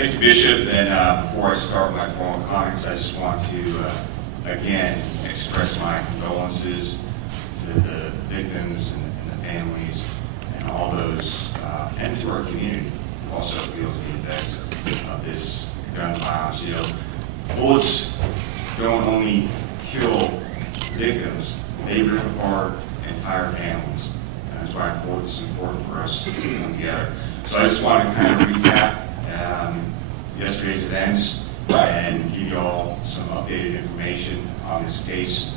Thank you, Bishop. And before I start my formal comments, I just want to, again, express my condolences to the victims and the families and all those, and to our community who also feels the effects of this gun violence. You know, bullets don't only kill victims, they rip apart entire families. And that's why it's important for us to come together. So I just want to kind of recap yesterday's events and give you all some updated information on this case.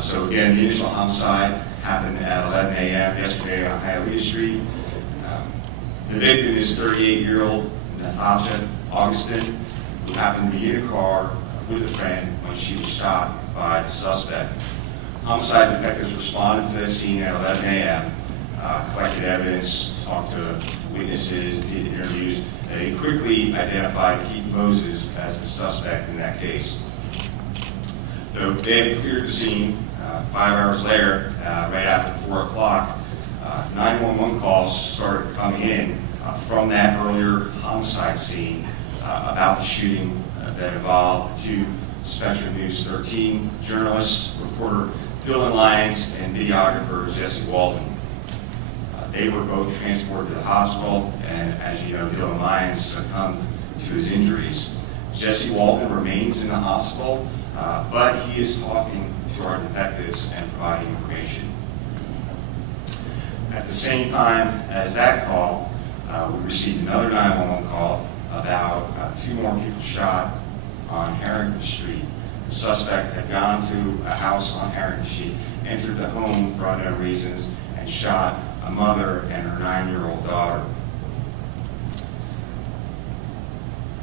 So again, the initial homicide happened at 11 a.m. yesterday on Hialeah Street. The victim is 38-year-old Natasha Augustin, who happened to be in a car with a friend when she was shot by the suspect. Homicide detectives responded to the scene at 11 a.m., collected evidence, talked to witnesses, did interviews, and they quickly identified Keith Moses as the suspect in that case. So they had cleared the scene. 5 hours later, right after 4 o'clock, 911 calls started coming in from that earlier homicide scene about the shooting that involved two Spectrum News 13 journalists, reporter Dylan Lyons and videographer Jesse Walden. They were both transported to the hospital, and as you know, Dylan Lyons succumbed to his injuries. Jesse Walden remains in the hospital, but he is talking to our detectives and providing information. At the same time as that call, we received another 911 call about 2 more people shot on Harrington Street. The suspect had gone to a house on Harrington Street, entered the home for unknown reasons, and shot a mother and her 9-year-old daughter.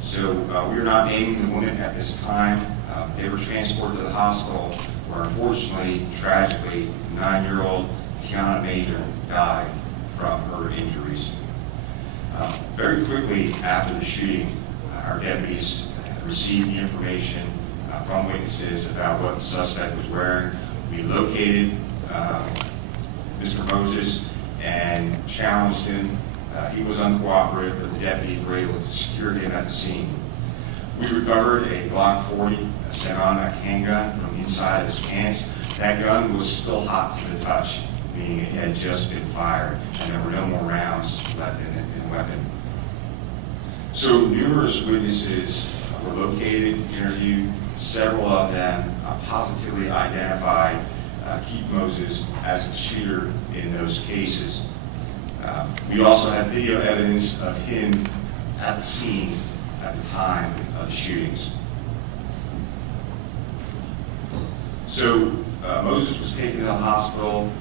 So we are not naming the women at this time. They were transported to the hospital where, unfortunately, tragically, 9-year-old Tiana Major died from her injuries. Very quickly after the shooting, our deputies received the information from witnesses about what the suspect was wearing. We located Mr. Moses and challenged him. He was uncooperative, but the deputies were able to secure him at the scene. We recovered a Glock 40, a semi-automatic handgun from inside of his pants. That gun was still hot to the touch, meaning it had just been fired, and there were no more rounds left in the weapon. So numerous witnesses were located, interviewed. Several of them positively identified Keith Moses as the shooter in those cases. We also have video evidence of him at the scene at the time of the shootings. So Moses was taken to the hospital,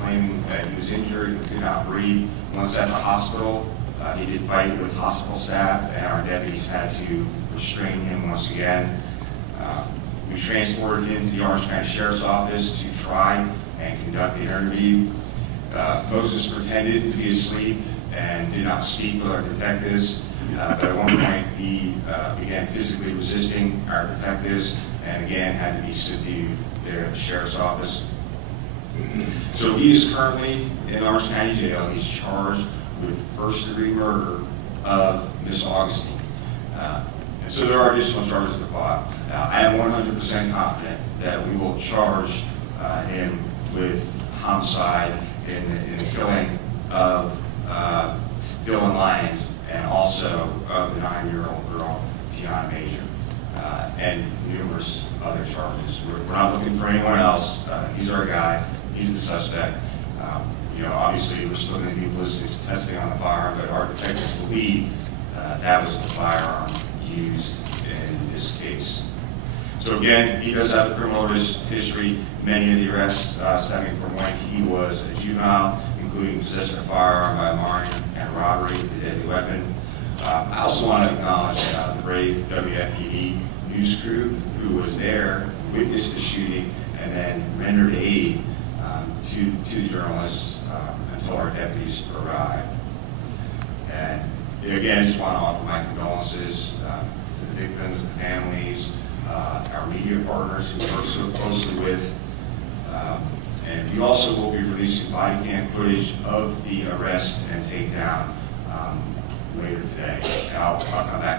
claiming that he was injured and could not breathe. Once at the hospital, he did fight with hospital staff, and our deputies had to restrain him once again. We transported him to the Orange County Sheriff's Office to try and conduct the interview. Moses pretended to be asleep and did not speak with our detectives, but at one point he began physically resisting our detectives and again had to be subdued there at the Sheriff's Office. So he is currently in Orange County Jail. He's charged with first-degree murder of Miss Augustine. And so there are additional charges to file. I am 100% confident that we will charge him with homicide in the killing of Dylan Lyons and also of the 9-year-old girl, Tiana Major, and numerous other charges. We're not looking for anyone else. He's our guy. He's the suspect. You know, obviously, we're still going to do ballistics testing on the firearm, but our detectives believe that was the firearm used in this case. So again, he does have a criminal history. Many of the arrests stemming from when he was a juvenile, including possession of a firearm by a minor and robbery with a deadly weapon. I also want to acknowledge the brave WFTV news crew who was there, witnessed the shooting, and then rendered aid to the journalists until our deputies arrived. And again, I just want to offer my condolences to the victims, the families, our media partners who we work so closely with. And we also will be releasing body cam footage of the arrest and takedown later today. And I'll come back